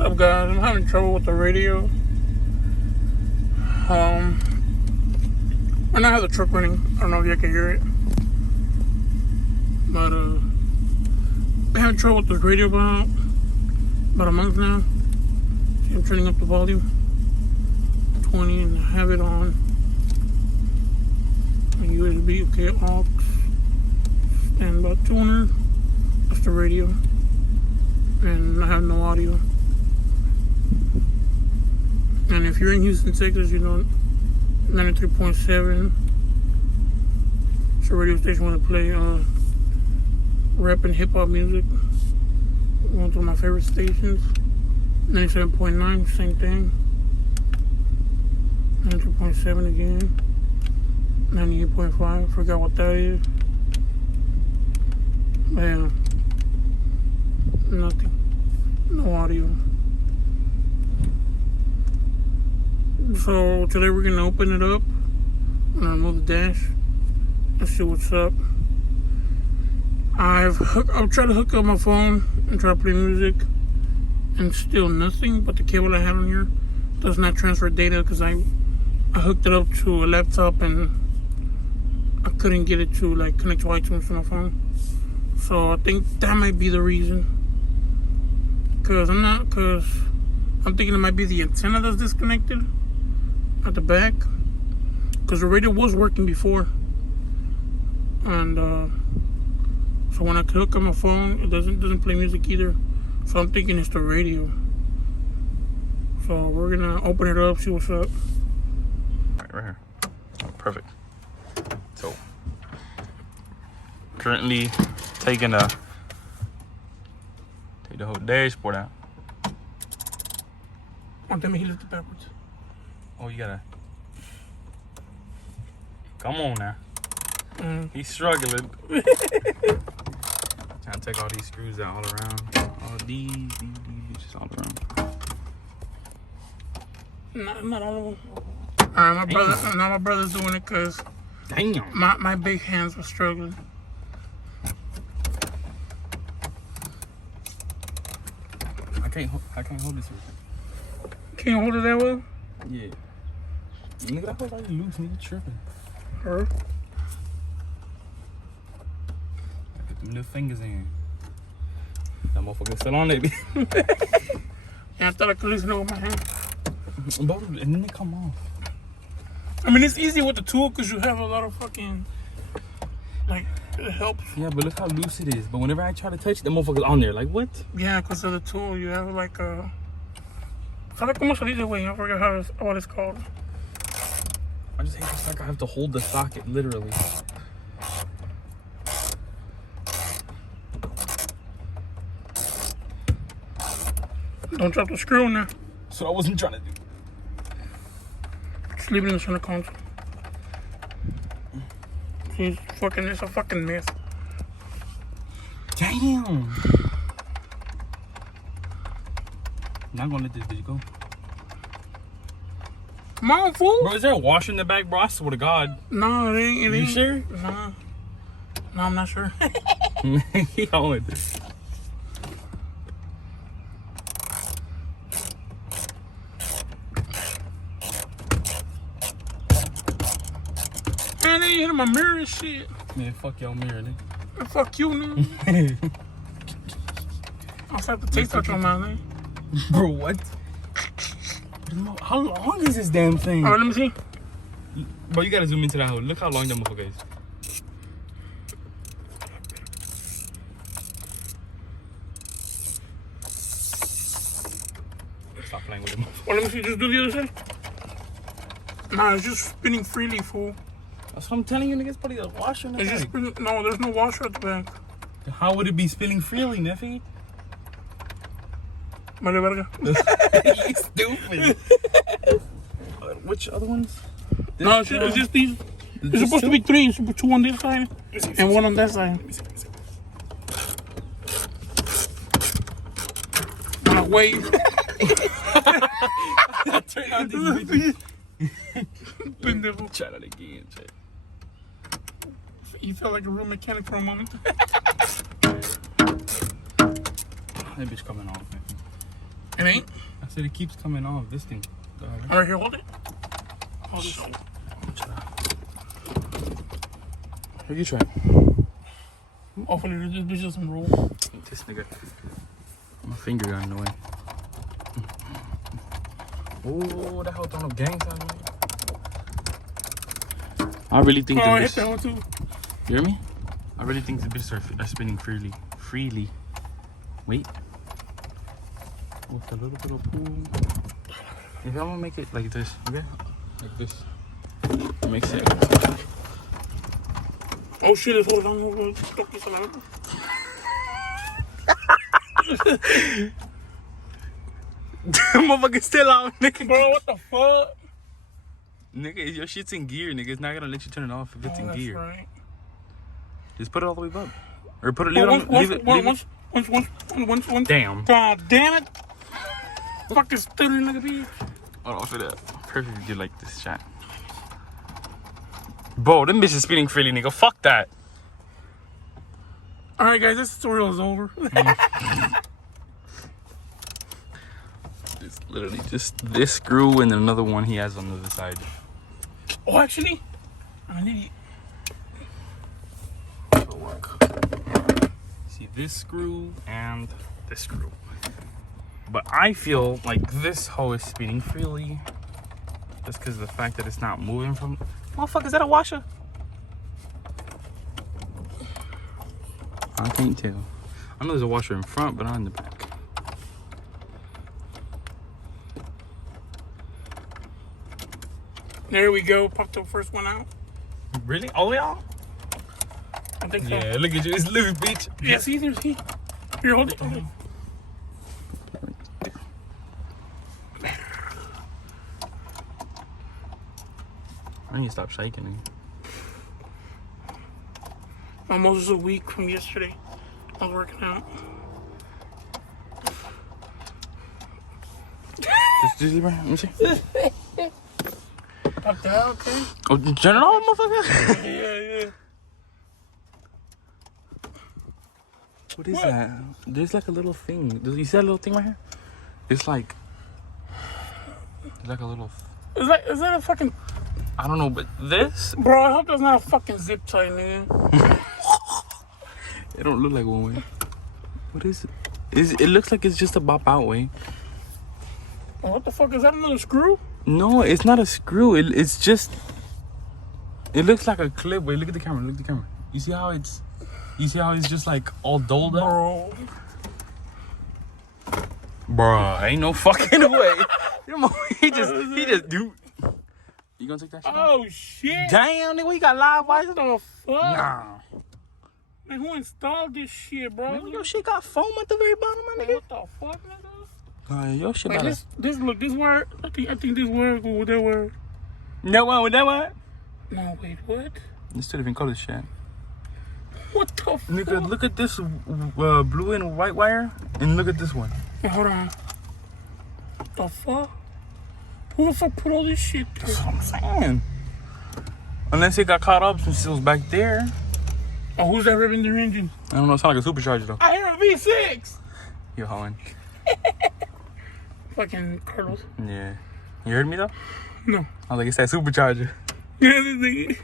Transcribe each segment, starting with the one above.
What's up, guys? I'm having trouble with the radio. And I have the truck running. I don't know if you can hear it, but I'm having trouble with this radio about a month now. See, I'm turning up the volume 20 and I have it on a USB, okay, aux, and about 200. That's the radio, and I have no audio. And if you're in Houston, Texas, you know 93.7. It's a radio station where they play rap and hip hop music. One of my favorite stations. 97.9, same thing. 92.7 again. 98.5, forgot what that is. But yeah, nothing. No audio. So today we're gonna open it up. I'm gonna remove the dash. Let's see what's up. I've tried to hook up my phone and try to play music, and still nothing. But the cable I had on here does not transfer data because I hooked it up to a laptop and I couldn't get it to like connect to iTunes to my phone. So I think that might be the reason. Cause I'm thinking it might be the antenna that's disconnected at the back, because the radio was working before, and so when I hook up my phone, it doesn't play music either. So I'm thinking it's the radio. So we're gonna open it up, see what's up. Right here. Oh, perfect. So currently take the whole dashboard out. Oh, damn it, he lifted backwards. Oh, you gotta. Come on now. He's struggling. Trying to take all these screws out all around. All these bitches all around. Not all of them. Alright, my brother's doing it because my big hands were struggling. I can't hold this. Can't hold it that well? Yeah. Nigga, that was like loose, nigga, tripping. Her? Put them little fingers in. That motherfucker still on it. Yeah, I thought I could loosen it with my hand. And then they come off. I mean, it's easy with the tool because you have a lot of fucking, like, it helps. Yeah, but look how loose it is. But whenever I try to touch it, the motherfucker's on there. Like, what? Yeah, because of the tool, you have like a... ¿Sabe cómo se dice, güey? I forgot what it's called. I just hate the fact I have to hold the socket, literally. Don't drop the screw in there. That's what I wasn't trying to do. Just leave it in the center console. It's a fucking mess. Damn! Not gonna let this bitch go. Come on, fool! Bro, is there a washer in the back, bro? I swear to God. No, it ain't. You sure? No. No, I'm not sure. He on this. Man, they hit my mirror and shit. Man, fuck your mirror, nigga. Man, fuck you, nigga. I'll have to taste out your mouth, nigga. Bro, what? How long is this damn thing? Alright, let me see. Bro, you gotta zoom into that hole. Look how long that motherfucker is. Stop playing with it. Well, let me see. Just do the other side. Nah, it's just spinning freely, fool. That's what I'm telling you, nigga. It's probably a washer in the It's back. just spinning. No, there's no washer at the back. How would it be spinning freely, Neffy? Vale, verga. You stupid. Which other ones? No, it's just these. It's supposed to be three. It's supposed to be two on this side and one on that side. Wait. Turn on this video. Pendejo. Try that again. Check. You felt like a real mechanic for a moment. That bitch coming off, man. It ain't? I said it keeps coming off. This thing. Alright, here, hold it. Hold this. Here, you try. Hopefully this bitch doesn't roll. This nigga. My finger got in the way. Oh, that whole throwing up gang sign. I really think I that hit that one too. You hear me? I really think the bitches are spinning freely. Wait. With a little bit of pool. If I'm gonna make it like this, okay? Like this. Make sense. Oh shit, it's holding on. Motherfucker still out, nigga. Bro, what the fuck? Nigga, your shit's in gear, nigga. It's not gonna let you turn it off if it's in gear. Right. Just put it all the way up. Or put it, leave it. Once. Damn. God damn it. Fucking stupid nigga bitch. Hold on for that. Perfect, you like this shot. Bro, them bitches spinning freely, nigga. Fuck that. Alright, guys, this tutorial is over. It's literally just this screw and another one he has on the other side. Oh, actually, I need It'll work. See this screw and this screw. But I feel like this hoe is spinning freely just because of the fact that it's not moving from. Motherfucker, is that a washer? I can't tell. I know there's a washer in front, but not in the back. There we go. Pop the first one out. Really? Oh, y'all? I think so. Yeah, look at you. It's living, bitch. Yeah, see? Here, hold it. Hold it. I need to stop shaking it. My muscles are weak from yesterday. I was working out. Just leave it. Let me see. Pop that out, okay? Oh, turn it on, motherfucker. Yeah. What is that? There's like a little thing. You see that little thing right here? It's like a little. Is that a fucking... I don't know, but this. Bro, I hope that's not a fucking zip tie, nigga. It don't look like one way. What is it? It looks like it's just a bop out way. Oh, what the fuck? Is that another screw? No, it's not a screw. It's just. It looks like a clip. Wait, look at the camera. Look at the camera. You see how it's just like all doled up? Bro. Bruh, ain't no fucking way. he just do. You gonna take that shit? Oh shit! Damn, nigga, we got live wires. What the fuck? Nah. Man, who installed this shit, bro? Man, your shit got foam at the very bottom, my nigga. What the fuck, nigga? Your shit Like got this wire. I think this wire go with that wire. That one with that one? No, wait, what? It's two different colors, shit. What the fuck? Nigga, look at this blue and white wire, and look at this one. Hey, hold on. What the fuck? Who the fuck put all this shit there? That's what I'm saying. Unless it got caught up since it was back there. Oh, who's that revving their engine? I don't know, it sounds like a supercharger though. I hear a V6! You're hoeing. Fucking Carlos. Yeah. You heard me though? No. I was like, it's that supercharger. Yeah, this nigga.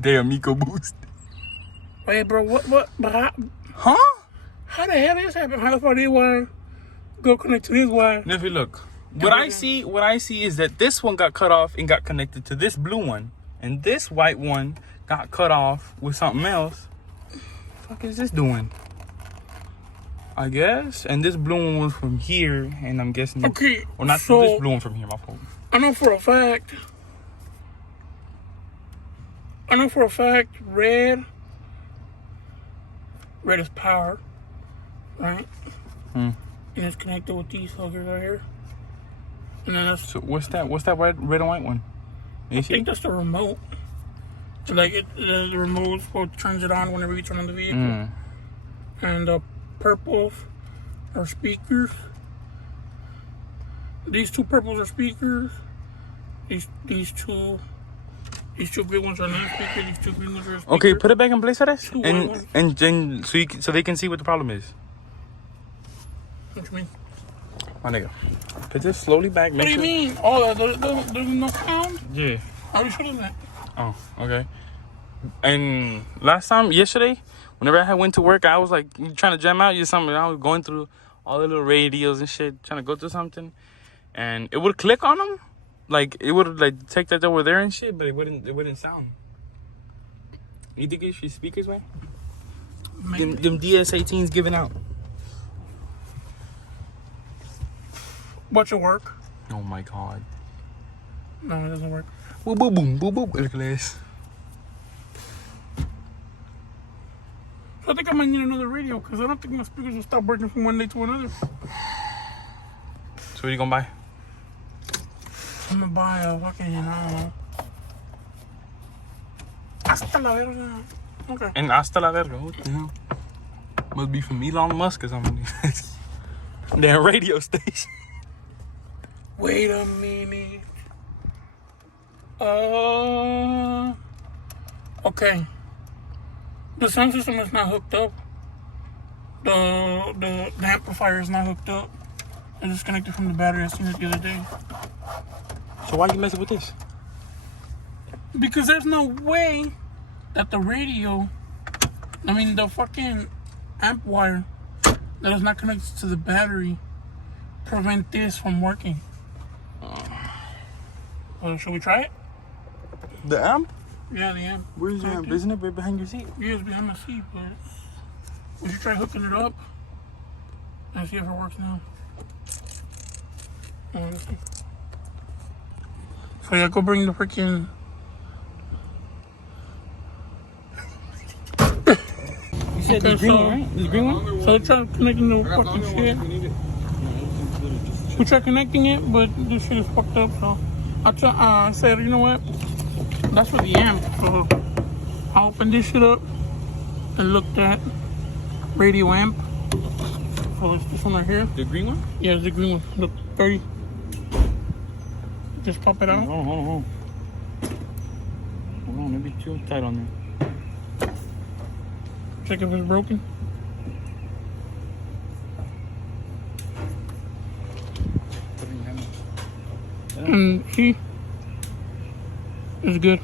Damn, Miko boost. Wait, bro, what? But Huh? how the hell this happen? How the fuck this wire go connect to this wire? If you look, what I see is that this one got cut off and got connected to this blue one, and this white one got cut off with something else. What the fuck is this doing? I guess, and this blue one was from here, and I'm guessing. Okay, well, not so this blue one from here. My fault. I know for a fact. Red is power, right? And it's connected with these fuckers right here. And then that's, So what's that? What's that red and white one? I think that's the remote. So like the remote turns it on whenever you turn on the vehicle. And the purples are speakers. These two purples are speakers. These two big ones are non-speaker. These two green ones are speaker. Okay, put it back in place for us, Two and so they can see what the problem is. What you mean? My nigga. Put this slowly back. What do you mean? Oh, there's no sound? Yeah. How are you shooting that? Oh, okay. And yesterday, whenever I went to work, I was like trying to jam out you something. I was going through all the little radios and shit, trying to go through something, and it would click on them, like it would like take that they were there and shit, but it wouldn't sound. You think it's your speakers, man? Them DS18s giving out. Watch it work. Oh my god. No, it doesn't work. Boom, boom, boom, boom, boom. Look at this. So I think I might need another radio because I don't think my speakers will stop working from one day to another. So what you gonna buy? I'm gonna buy a fucking, I don't know. Hasta la verga. Okay. And hasta la verga. What the hell? Must be from Elon Musk or something. Damn radio station. Wait a minute. Okay. The sound system is not hooked up. The amplifier is not hooked up. I disconnected from the battery. I seen it the other day. So why you messing with this? Because there's no way that the radio, the fucking amp wire that is not connected to the battery prevent this from working. Should we try it? The amp? Yeah, the amp. Where's your amp? Isn't it right behind your seat? Yeah, it's behind my seat, but we should try hooking it up and see if it works now. Let's see. So yeah, go bring the freaking. You said the green one, right? The green one? So try connecting the fucking shit. We tried connecting it, but this shit is fucked up. So I said, you know what? That's for the amp. So I opened this shit up and looked at radio amp. So it's this one right here. The green one? Yeah, it's the green one. Look, 30. Just pop it out. Hold on. Hold on, maybe too tight on there. Check if it's broken. And see, it's good.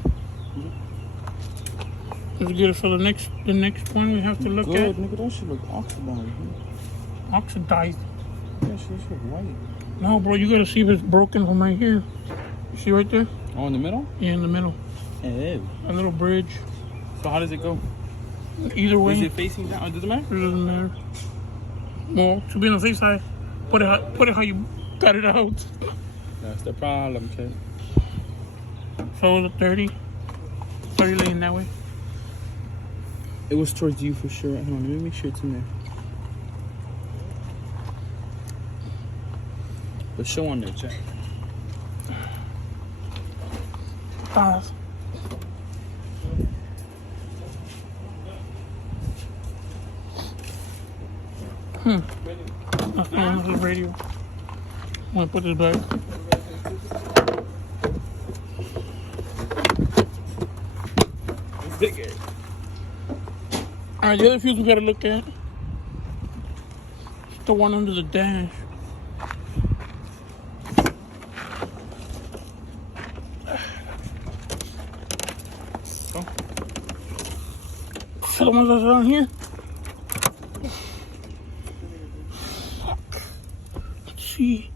It's good. So the next one we have to look at. Nigga, that shit look oxidized. Oxidized. That shit look white. No, bro, you gotta see if it's broken from right here. You see right there? Oh, in the middle? Yeah, in the middle. Ew. A little bridge. So how does it go? Either way. Is it facing down? Does it matter? It doesn't matter. Well, to be on the safe side, put it how you got it out. That's the problem, kid. So the 30 laying that way. It was towards you for sure. Hold on, let me make sure it's in there. But show on there, check. Pause. That's the one with the radio. I'm gonna put this back. Bigger. Alright, the other fuse we gotta look at. It's the one under the dash. Oh. So the ones that's down here. Fuck. Let's see.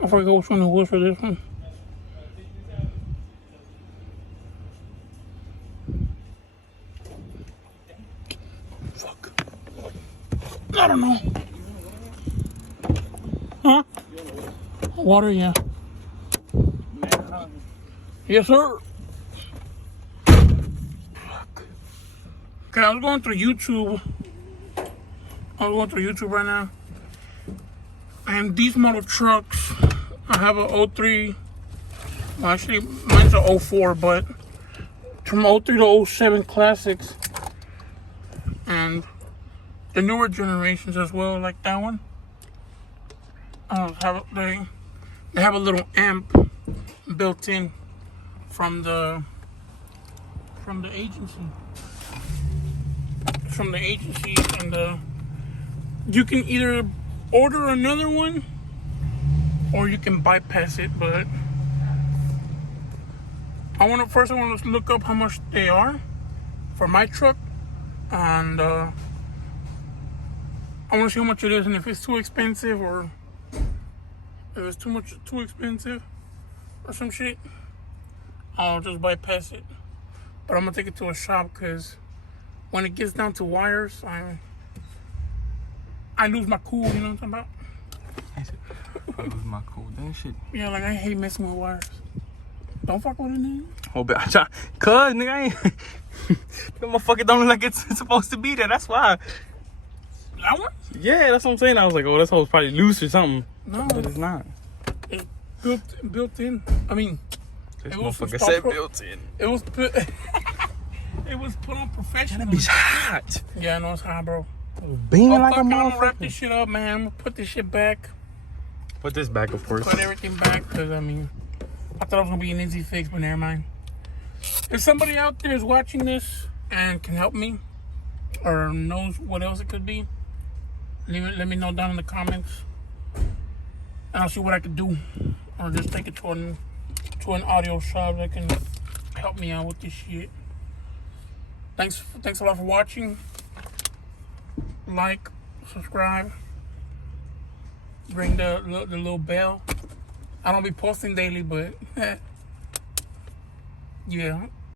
I forgot which one it was for this one. Fuck. I don't know. Huh? Water, yeah. Yes, sir. Fuck. Okay, I was going through YouTube. Right now. And these model trucks, I have a 03. Well, actually, mine's a 04, but from 03 to 07 classics. And the newer generations as well, like that one. They have a little amp built in from the from the agency. It's from the agency, and you can either order another one or you can bypass it. But I want to look up how much they are for my truck, and I want to see how much it is, and if it's too expensive or if it's too expensive or some shit, I'll just bypass it. But I'm gonna take it to a shop, because when it gets down to wires, I lose my cool. You know what I'm talking about? I lose my cool. That shit. Yeah, like I hate messing with wires. Don't fuck with it, nigga. Oh, but cuz nigga, I ain't. That motherfucker don't look like it's supposed to be there. That's why. That one? Yeah, that's what I'm saying. I was like, oh, this hole's probably loose or something. No, But it's not. it's built in. I mean, This it was motherfucker start said pro- built in. it was put. It was put on That professionally. bitch hot. Yeah, I know it's hot, bro. Beaming Oh, like a fuck, I'm gonna wrap this motherfucker. shit up, man. I'm gonna put this shit back. Put this back, of course. Put everything back, because I mean, I thought it was gonna be an easy fix, but never mind. If somebody out there is watching this and can help me, or knows what else it could be, let me know down in the comments, and I'll see what I could do, or just take it to an audio shop that can help me out with this shit. Thanks a lot for watching. Like, subscribe, ring the little bell. I don't be posting daily, but yeah.